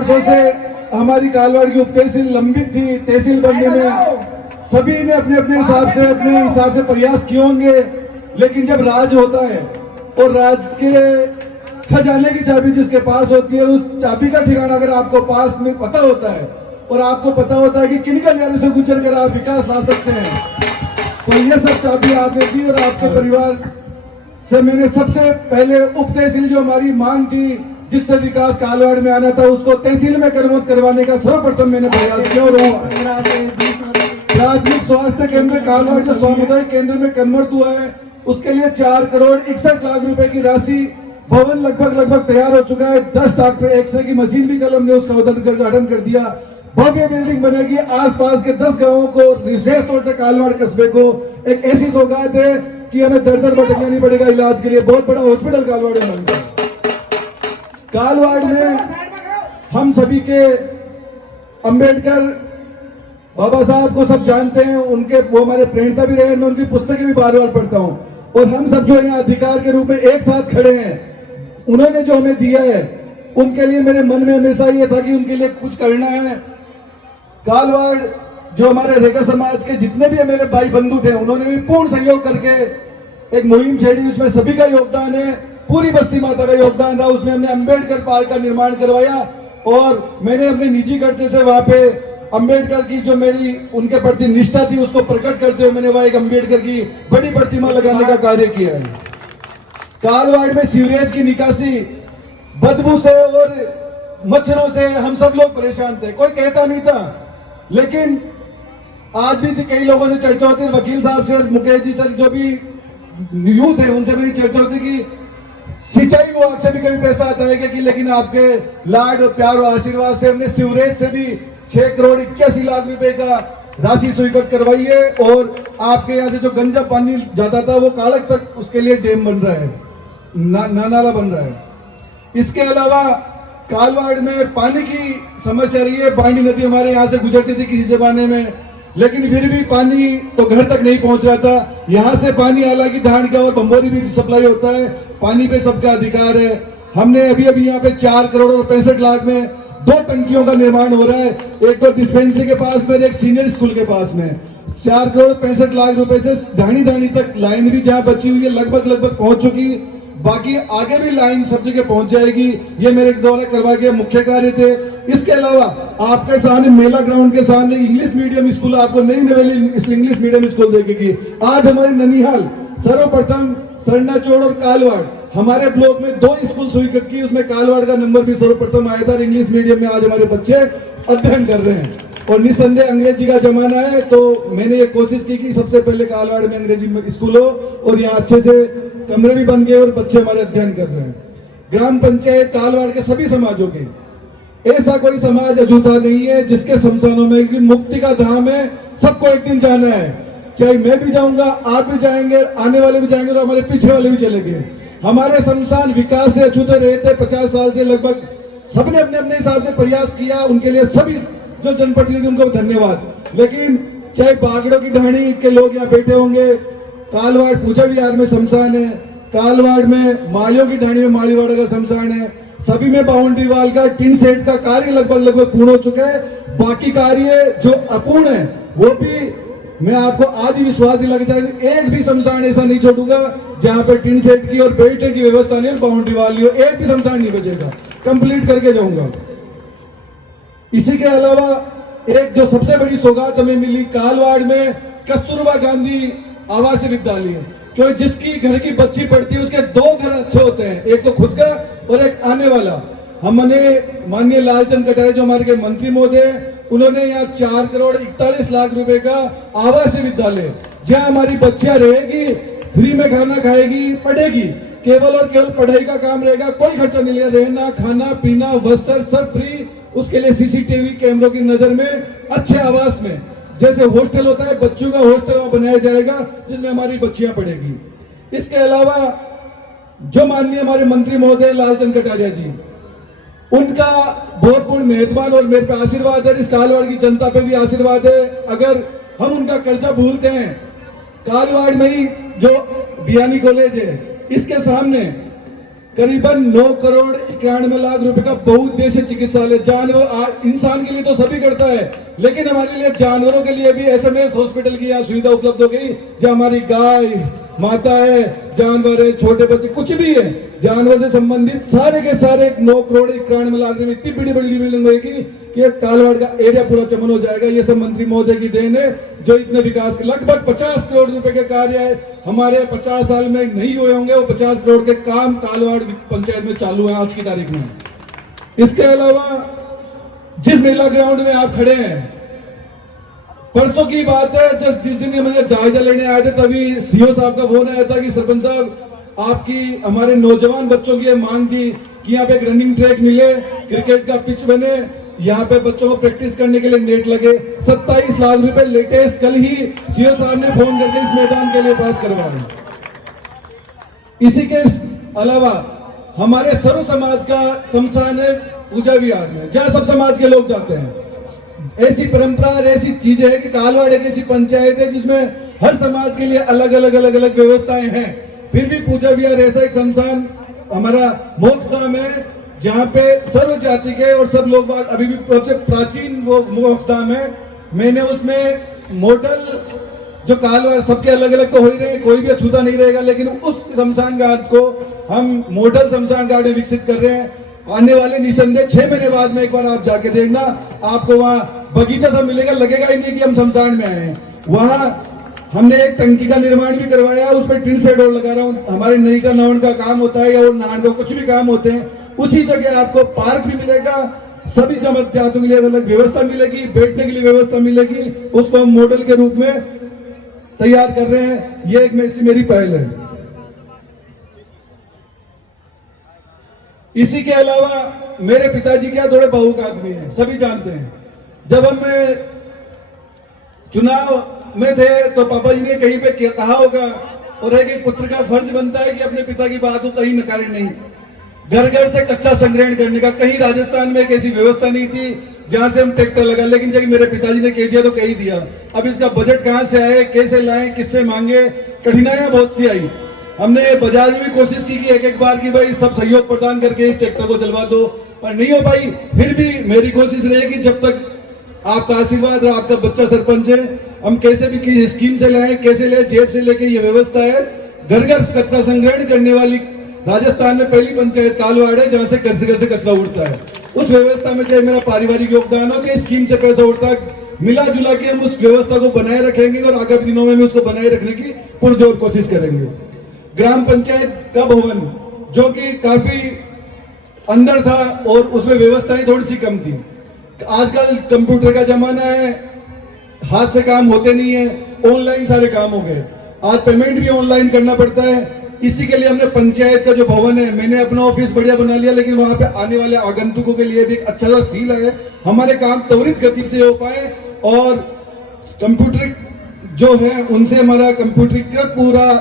वर्षों से हमारी कालवाड़ की उप तहसील लंबित थी। तहसील बनने में सभी ने अपने अपने हिसाब से प्रयास किए होंगे, लेकिन जब राज होता है और राज के खजाने की चाबी जिसके पास होती है, उस चाबी का ठिकाना अगर आपको पास में पता होता है और आपको पता होता है कि किन गलियारों से गुजर कर आप विकास ला सकते हैं, तो ये सब चाबी आपने दी। और आपके परिवार से मैंने सबसे पहले उप तहसील जो हमारी मांग थी, जिससे विकास कालवाड़ में आना था, उसको तहसील में कन्वर्ट करवाने का सर्वप्रथम मैंने प्रयास किया। और प्राथमिक स्वास्थ्य केंद्र कालवाड़ जो सामुदायिक केंद्र में कन्वर्ट हुआ है, उसके लिए 4 करोड़ 61 लाख रुपए की राशि, भवन लगभग तैयार हो चुका है। 10 डॉक्टर एक्सरे की मशीन भी कल हमने उसका उद्घाटन कर दिया। भव्य बिल्डिंग बनेगी। आसपास के 10 गांवों को, विशेष तौर से कालवाड़ कस्बे को एक ऐसी सौगात है कि हमें दर भटकना नहीं पड़ेगा इलाज के लिए। बहुत बड़ा हॉस्पिटल कालवाड़ में बनता है। कालवाड़ में हम सभी के अंबेडकर बाबा साहब को सब जानते हैं, उनके वो हमारे प्रेरणा भी रहे। मैं उनकी पुस्तकें भी बार बार पढ़ता हूं। और हम सब जो यहाँ अधिकार के रूप में एक साथ खड़े हैं, उन्होंने जो हमें दिया है, उनके लिए मेरे मन में हमेशा ये था कि उनके लिए कुछ करना है। कालवाड़ जो हमारे रेखा समाज के जितने भी मेरे भाई बंधु थे, उन्होंने भी पूर्ण सहयोग करके एक मुहिम छेड़ी। उसमें सभी का योगदान है, पूरी बस्ती माता का योगदान रहा। उसमें हमने अंबेडकर पार्क का निर्माण करवाया और मैंने अपने निजी खर्चे से वहां पे अंबेडकर की जो मेरी उनके प्रति निष्ठा थी, उसको प्रकट करते हुए मैंने वहां एक अंबेडकर की बड़ी प्रतिमा लगाने का कार्य किया है। कालवाड़ में सीवरेज की निकासी, बदबू से और मच्छरों से हम सब लोग परेशान थे। कोई कहता नहीं था, लेकिन आज भी कई लोगों से चर्चा होती है, वकील साहब से और मुकेश जी सर जो भी यूथ है उनसे मेरी चर्चा होती है कि सिंचाई विभाग से भी कभी पैसा आता है कि, लेकिन आपके लाड और प्यार और आशीर्वाद से हमने सीवरेज से भी 6 करोड़ 81 लाख रुपए का राशि स्वीकृत करवाई है। और आपके यहाँ से जो गंजा पानी जाता था वो कालक तक, उसके लिए डैम बन रहा है, नाला बन रहा है। इसके अलावा कालवाड़ में पानी की समस्या रही है। बांडी नदी हमारे यहाँ से गुजरती थी किसी जमाने में, लेकिन फिर भी पानी तो घर तक नहीं पहुंच रहा था। यहाँ से पानी हालांकि धानका और बंबोरी भी सप्लाई होता है। पानी पे सबका अधिकार है। हमने अभी यहाँ पे 4 करोड़ और 65 लाख में 2 टंकियों का निर्माण हो रहा है। एक तो डिस्पेंसरी के पास में, एक सीनियर स्कूल के पास में। 4 करोड़ 65 लाख रुपए से ढाणी तक लाइन भी जहां बची हुई है लगभग पहुंच चुकी। बाकी आगे भी लाइन सब जगह पहुंच जाएगी। ये मेरे द्वारा करवा के मुख्य कार्य थे। इसके अलावा आपके सामने मेला ग्राउंड के सामने इंग्लिश मीडियम स्कूल, आपको नई नवेली इंग्लिश मीडियम स्कूल देखेगी। आज हमारे ननिहाल सर्वप्रथम सरनाचोड़ और कालवाड़ हमारे ब्लॉक में 2 स्कूल स्वीकृत की, उसमें कालवाड़ का नंबर भी सर्वप्रथम आया था। इंग्लिश मीडियम में आज हमारे बच्चे अध्ययन कर रहे हैं। और निसंदेह अंग्रेजी का जमाना है, तो मैंने ये कोशिश की कि सबसे पहले कालवाड़ में अंग्रेजी स्कूल हो और यहाँ अच्छे से कमरे भी बन गए और बच्चे हमारे अध्ययन कर रहे हैं। ग्राम पंचायत कालवाड़ के सभी समाजों के, ऐसा कोई समाज अजूठा नहीं है जिसके शमशानों में मुक्ति का धाम है। सबको एक दिन जाना है, चाहे मैं भी जाऊंगा, आप भी जाएंगे, आने वाले भी जाएंगे और हमारे पीछे वाले भी चलेंगे। हमारे शमशान विकास से अछूते रहते 50 साल से लगभग सबने अपने अपने हिसाब से प्रयास किया। उनके लिए सभी जो जनप्रतिनिधि उनको धन्यवाद। लेकिन चाहे बागड़ों की ढाणी के लोग यहाँ बैठे होंगे, कालवाड़ पूजा विहार में शमशान है, कालवाड़ में मालियों की ढाणी में मालीवाड़ा का शमशान है। सभी में बाउंड्री वाल का, टिन सेट का कार्य लगभग पूर्ण हो चुका है। बाकी कार्य जो अपूर्ण है वो भी मैं आपको आज ही विश्वास दिला के एक भी शमशान ऐसा नहीं छोड़ूंगा जहां पर टिन सेट की और बैठने की व्यवस्था नहीं और बाउंड्री वाली हो। एक भी शमशान नहीं बचेगा, कंप्लीट करके जाऊंगा। इसी के अलावा एक जो सबसे बड़ी सौगात हमें मिली कालवाड़ में, कस्तूरबा गांधी आवासीय विद्यालय, क्योंकि जिसकी घर की बच्ची पढ़ती है उसके 2 घर अच्छे होते हैं, एक तो खुद का और एक आने वाला। हमने माननीय लालचंद कटारे जो हमारे मंत्री महोदय, उन्होंने यहाँ 4 करोड़ 41 लाख रुपए का आवासीय विद्यालय, जहां हमारी बच्चियां रहेगी, फ्री में खाना खाएगी, पढ़ेगी, केवल और केवल पढ़ाई का काम रहेगा, कोई खर्चा नहीं लगेगा। रहना, खाना, पीना, वस्त्र सब फ्री। उसके लिए सीसीटीवी कैमरों की नजर में अच्छे आवास में, जैसे हॉस्टल होता है, बच्चों का हॉस्टल वहां बनाया जाएगा जिसमें हमारी बच्चियां पढ़ेगी। इसके अलावा जो माननीय हमारे मंत्री महोदय लालचंद कटारिया जी, उनका बहुत पूर्ण मेहरबान और मेरे पे आशीर्वाद है, इस कालवाड़ की जनता पे भी आशीर्वाद है। अगर हम उनका कर्जा भूलते हैं, कालवाड़ में ही जो बियानी कॉलेज है, इसके सामने करीबन 9 करोड़ 91 लाख रुपए का बहुउद्देशीय चिकित्सालय, जानवर इंसान के लिए तो सभी करता है, लेकिन हमारे लिए जानवरों के लिए भी एसएमएस हॉस्पिटल की यहाँ सुविधा उपलब्ध हो गई। जो हमारी गाय माता है, जानवर है, छोटे बच्चे, कुछ भी है, जानवर से संबंधित सारे के सारे 9 करोड़ 91 लाख रुपए इतनी बड़ी बड़ी बिल्डिंग होगी कि कालवाड़ का एरिया पूरा चमन हो जाएगा। ये सब मंत्री महोदय की देन है, जो इतने विकास के लगभग 50 करोड़ रुपए के कार्य हमारे 50 साल में नहीं हुए होंगे, वो 50 करोड़ के काम कालवाड़ पंचायत में चालू है आज की तारीख में। इसके अलावा जिस मेला ग्राउंड में आप खड़े हैं, परसों की बात है, जिस दिन मुझे जायजा लेने आए थे तभी सीओ साहब का फोन आया था कि सरपंच साहब आपकी हमारे नौजवान बच्चों की मांग थी कि यहाँ पे एक रनिंग ट्रैक मिले, क्रिकेट का पिच बने, यहाँ पे बच्चों को प्रैक्टिस करने के लिए नेट लगे। 27 लाख रुपए लेटेस्ट कल ही सीओ साहब ने फोन करके इस मैदान के लिए पास करवाए। इसी के अलावा हमारे सर्व समाज का शमशान है पूजा विहार में, जहाँ सब समाज के लोग जाते हैं। ऐसी परंपरा और ऐसी चीजें है कि कालवाड़ एक ऐसी पंचायत है जिसमें हर समाज के लिए अलग अलग व्यवस्थाएं हैं, फिर भी पूजा विहार ऐसा एक शमशान हमारा मोक्ष धाम है जहाँ पे सर्व जाति के और सब लोग अभी भी सबसे प्राचीन वो मोक्ष धाम है। मैंने उसमें मॉडल जो कालवाड़ सबके अलग अलग तो हो ही रहे, कोई भी अछूता नहीं रहेगा, लेकिन उस शमशान घाट को हम मॉडल शमशान घाट में विकसित कर रहे हैं। आने वाले निसंदेह 6 महीने बाद में एक बार आप जाके देखना, आपको वहाँ बगीचा सा मिलेगा, लगेगा ही नहीं कि हम शमशान में आए हैं। वहाँ हमने एक टंकी का निर्माण भी करवाया, उस पर टिन शेड और लगा रहा हूँ। हमारे नई का नवन का काम होता है या और नान का कुछ भी काम होते हैं, उसी जगह आपको पार्क भी मिलेगा, सभी जातियों के लिए अलग व्यवस्था मिलेगी, बैठने के लिए व्यवस्था मिलेगी। उसको हम मॉडल के रूप में तैयार कर रहे हैं। ये एक मेरी पहल है। इसी के अलावा मेरे पिताजी क्या थोड़े भावुक आदमी हैं, सभी जानते हैं। जब हम चुनाव में थे तो पापा जी ने कहीं पे कहा होगा, और एक पुत्र का फर्ज बनता है कि अपने पिता की बात को कहीं नकारे नहीं, घर घर से कच्चा संग्रहण करने का। कहीं राजस्थान में एक ऐसी व्यवस्था नहीं थी जहां से हम ट्रैक्टर लगा, लेकिन जब मेरे पिताजी ने कह दिया तो कह ही दिया। अब इसका बजट कहां से आए, कैसे लाएं, किससे मांगे, कठिनाइयां बहुत सी आई। हमने बाजार में भी कोशिश की कि एक बार की भाई सब सहयोग प्रदान करके इस ट्रैक्टर को चलवा दो, पर नहीं हो पाई। फिर भी मेरी कोशिश रहेगी, जब तक आपका आशीर्वाद और आपका बच्चा सरपंच है, हम कैसे भी किसी स्कीम से लाएं, कैसे ले, जेब से लेके ये व्यवस्था है। घर घर कचरा संग्रहण करने वाली राजस्थान में पहली पंचायत कालवाड़ है जहां से घर से कचरा उड़ता है। उस व्यवस्था में चाहे मेरा पारिवारिक योगदान हो, चाहे स्कीम से पैसा उड़ता है, मिला जुला के हम उस व्यवस्था को बनाए रखेंगे और आगामी दिनों में भी उसको बनाए रखने की पुरजोर कोशिश करेंगे। ग्राम पंचायत का भवन जो कि काफी अंदर था और उसमें व्यवस्थाएं थोड़ी सी कम थी। आजकल कंप्यूटर का जमाना है, हाथ से काम होते नहीं है, ऑनलाइन सारे काम हो गए। आज पेमेंट भी ऑनलाइन करना पड़ता है। इसी के लिए हमने पंचायत का जो भवन है, मैंने अपना ऑफिस बढ़िया बना लिया, लेकिन वहां पे आने वाले आगंतुकों के लिए भी एक अच्छा सा फील है, हमारे काम त्वरित गति से हो पाए और कंप्यूटर जो है उनसे हमारा कंप्यूटरीकृत पूरा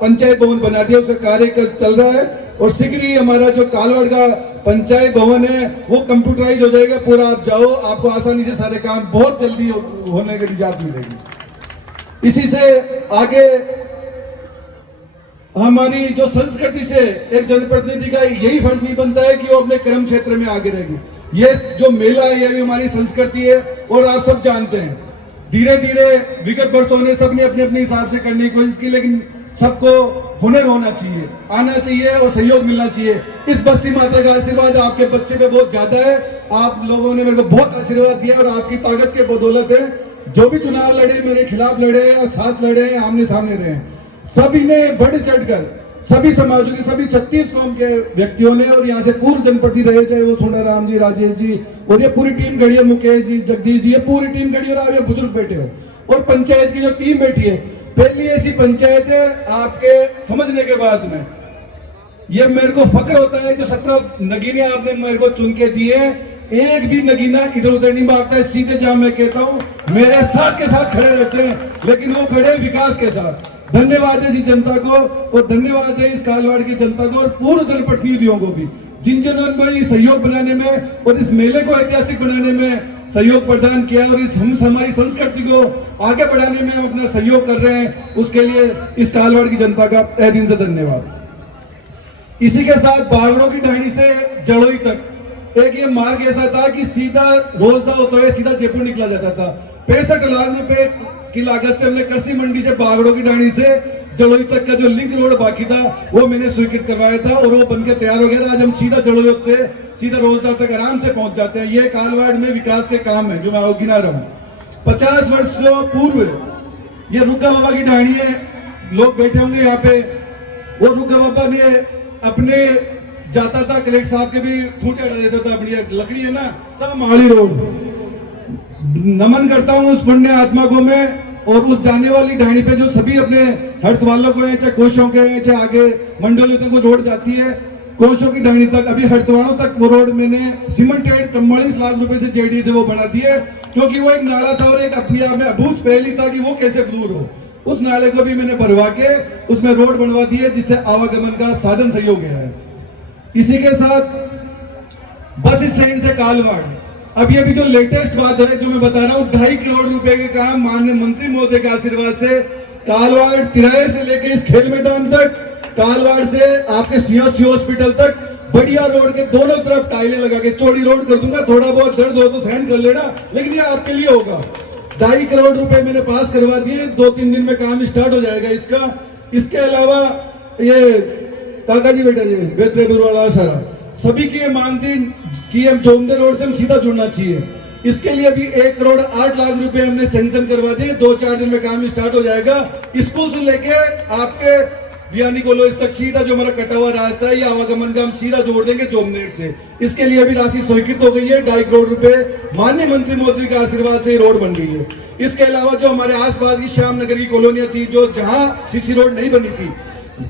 पंचायत भवन बना दिया, उसका कार्य चल रहा है। और शीघ्र ही हमारा जो कालवाड़ का पंचायत भवन है वो कंप्यूटराइज हो जाएगा पूरा। आप जाओ, आपको आसानी से सारे काम बहुत जल्दी होने की इजाजत मिलेगी। इसी से आगे हमारी जो संस्कृति से एक जनप्रतिनिधि का यही फर्ज नहीं बनता है कि वो अपने कर्म क्षेत्र में आगे रहेगी। ये जो मेला है ये भी हमारी संस्कृति है और आप सब जानते हैं। धीरे धीरे विगत वर्षों ने सबने अपने अपने हिसाब से करने की कोशिश की, लेकिन सबको हुनर होना चाहिए, आना चाहिए और सहयोग मिलना चाहिए। इस बस्ती माता का आशीर्वाद आपके बच्चे पे बहुत ज्यादा है। आप लोगों ने मेरे को बहुत आशीर्वाद दिया और आपकी ताकत के बदौलत है जो भी चुनाव लड़े, मेरे खिलाफ लड़े और साथ लड़े, आमने सामने रहे, सभी ने बढ़ चढ़कर, सभी समाजों के सभी 36 कौम के व्यक्तियों ने, और यहाँ से पूर्व जनप्रति रहे, चाहे वो सोनाराम जी, राजेश जी और ये पूरी टीम खड़ी है, मुकेश जी, जगदीश जी, ये पूरी टीम खड़ी है और आप ये बुजुर्ग बैठे हो, और पंचायत की जो टीम बैठी है, पहली ऐसी पंचायत है आपके समझने के बाद में। ये मेरे को फक्र होता है जो 17 नगीने आपने मेरे को चुन के दिए, एक भी नगीना इधर उधर नहीं भागता है, सीधे जहां मैं कहता हूं मेरे साथ के साथ खड़े रहते हैं, लेकिन वो खड़े विकास के साथ। धन्यवाद है इस जनता को और धन्यवाद है इस कालवाड़ की जनता को और पूर्व जनप्रतिनिधियों को भी, जिन्होंने सहयोग बनाने में और इस मेले को ऐतिहासिक बनाने में सहयोग प्रदान किया और इस हमारी संस्कृति को आगे बढ़ाने में हम अपना सहयोग कर रहे हैं। उसके लिए इस कालवाड़ की जनता का तहे दिल से धन्यवाद। इसी के साथ बागड़ों की ढाणी से जड़ोई तक एक ये मार्ग ऐसा था कि सीधा रोजदा होते हुए सीधा जयपुर निकला जाता था। 65 लाख रुपए की लागत से हमने कृषि मंडी से बागड़ों की ढाणी से जड़ोई तक का जो लिंक रोड बाकी था वो मैंने स्वीकृत करवाया था और वो बनकर तैयार हो गया। आज हम सीधा जड़ोई होते सीधा रोजदा तक आराम से पहुंच जाते हैं। ये कालवाड़ में विकास के काम है जो मैं गिना रहा हूँ। 50 वर्षों पूर्व ये रुक्का बाबा की ढाणी है, लोग बैठे होंगे यहाँ पे। वो रुक्का बाबा ने अपने जाता था कलेक्टर साहब के भी फूटे अड़ा देता था, अपनी लकड़ी है ना सब माली रोड। नमन करता हूँ उस पुण्य आत्मा को मैं, और उस जाने वाली ढाणी पे जो सभी अपने हर्त वालों को है, चाहे कोशों के हैं, चाहे आगे मंडलों तक वो रोड जाती है, कोशों की ढाणी तक, अभी हर्तवाड़ों तक वो रोड मैंने सीमेंटेड 44 लाख रुपए से जेडी से वो बढ़ा दी है, क्योंकि वो एक नाला था और एक अपने आप में अबूझ पहली था कि वो कैसे दूर हो। उस नाले को भी मैंने भरवा के उसमें रोड बनवा दी है, जिससे आवागमन का साधन सही हो गया है। इसी के साथ बस स्टैंड से कालवाड़, अब ये भी जो लेटेस्ट बात है जो मैं बता रहा हूँ, 2.5 करोड़ रुपए के काम माननीय मंत्री महोदय के आशीर्वाद से कालवाड़ किराए से लेके इस खेल मैदान तक, कालवाड़ से आपके सीएससी हॉस्पिटल तक बढ़िया रोड के दोनों तरफ टाइलें लगा के चौड़ी रोड कर दूंगा। थोड़ा बहुत दर्द हो तो सहन कर लेना, लेकिन ये आपके लिए होगा। 2.5 करोड़ रुपए मैंने पास करवा दिए, 2-3 दिन में काम स्टार्ट हो जाएगा इसका। इसके अलावा ये काका जी बेटा जी बेतरेपुर वाला सारा सभी की ये मांग थी कि हम जोमदे रोड से हम सीधा जुड़ना चाहिए। इसके लिए भी 1 करोड़ 8 लाख रुपए हमने सैंक्शन करवा दिए, 2-4 दिन में काम स्टार्ट हो जाएगा। स्कूल से लेके आपके बियानी कॉलेज तक सीधा जो हमारा कटा हुआ रास्ता है, ये आवागमन का हम सीधा जोड़ देंगे जोमनेट से। इसके लिए भी राशि स्वीकृत हो गई है, 2.5 करोड़ रुपए माननीय मंत्री मोदी के आशीर्वाद से रोड बन गई है। इसके अलावा जो हमारे आसपास की श्याम नगर की कॉलोनियां थी, जो जहां सीसी रोड नहीं बनी थी,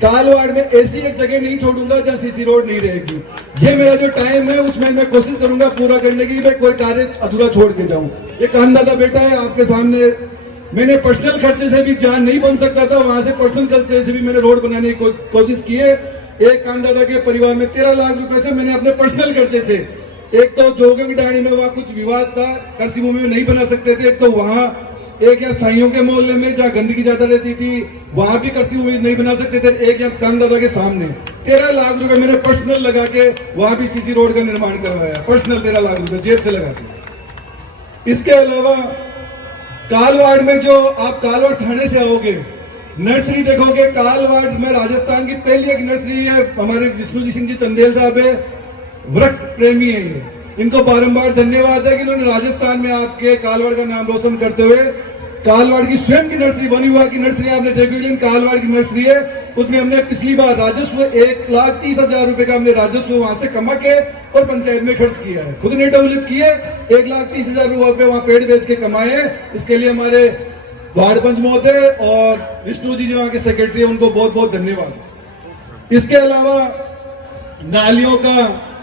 कालवाड़ में ऐसी एक जगह नहीं छोड़ूंगा जहां सीसी रोड नहीं रहेगी। ये मेरा जो टाइम है उसमें मैं कोशिश करूंगा पूरा करने की, मैं कोई कार्य अधूरा छोड़ के जाऊं। ये कानदादा बेटा है आपके सामने, मैंने पर्सनल खर्चे से भी जहां नहीं बन सकता था वहां से पर्सनल खर्चे से भी मैंने रोड बनाने की कोशिश की है। एक कानदादा के परिवार में 13 लाख रुपए से मैंने अपने पर्सनल खर्चे से, एक तो जोगों की डाणी में वहां कुछ विवाद था, कृषि भूमि में नहीं बना सकते थे, एक तो वहां एक या साइयों के मोहल्ले में जहाँ गंदगी ज्यादा रहती थी वहां भी कृषि भूमि नहीं बना सकते थे, एक या कानदादा के सामने 13 लाख रुपए मैंने पर्सनल लगा के वहां भी सीसी रोड का निर्माण करवाया, पर्सनल 13 लाख रुपए जेब से लगा के। इसके अलावा कालवाड़ में जो आप कालवाड़ थाने से आओगे नर्सरी देखोगे, कालवाड़ में राजस्थान की पहली एक नर्सरी है, हमारे विष्णु जी सिंह जी चंदेल साहब है, वृक्ष प्रेमी है ये, इनको बारंबार धन्यवाद है कि इन्होंने राजस्थान में आपके कालवाड़ का नाम रोशन करते हुए कालवाड़ की स्वयं की नर्सरी, वन विभाग की नर्सरी आपने देखी, लेकिन कालवाड़ की नर्सरी है, उसमें हमने पिछली बार राजस्व 1,30,000 रुपए का हमने राजस्व वहां से कमा के और पंचायत में खर्च किया है, खुद ने डेवलप किए, 1,30,000 रुपए वहां पेड़ बेच के कमाए। इसके लिए हमारे वार्ड पंच महोदय और विष्णु जी जो वहां के सेक्रेटरी है उनको बहुत बहुत धन्यवाद। इसके अलावा नालियों का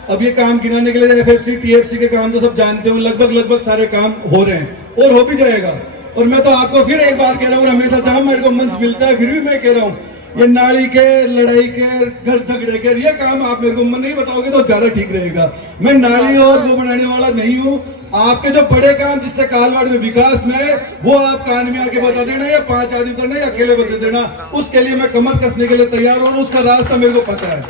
अब ये काम गिनाने के लिए एफएफसी टीएफसी के काम तो सब जानते हो, लगभग सारे काम हो रहे हैं और हो भी जाएगा। और मैं तो आपको फिर एक बार कह रहा हूँ, हमेशा जहां मेरे को मंच मिलता है फिर भी मैं कह रहा हूँ, ये नाली के, लड़ाई के, घर झगड़े के ये काम आप मेरे को नहीं बताओगे तो ज्यादा ठीक रहेगा। मैं नाली और वो बनाने वाला नहीं हूँ। आपके जो बड़े काम जिससे कालवाड़ में विकास में है वो आप कान में आके बता देना, या 5 आदमी करना या अकेले बता देना, उसके लिए मैं कमर कसने के लिए तैयार हूँ। उसका रास्ता मेरे को पता है,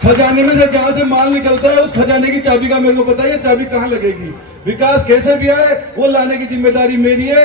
खजाने में से जहां से माल निकलता है उस खजाने की चाबी का मेरे को पता है, ये चाबी कहां लगेगी, विकास कैसे भी आए वो लाने की जिम्मेदारी मेरी है।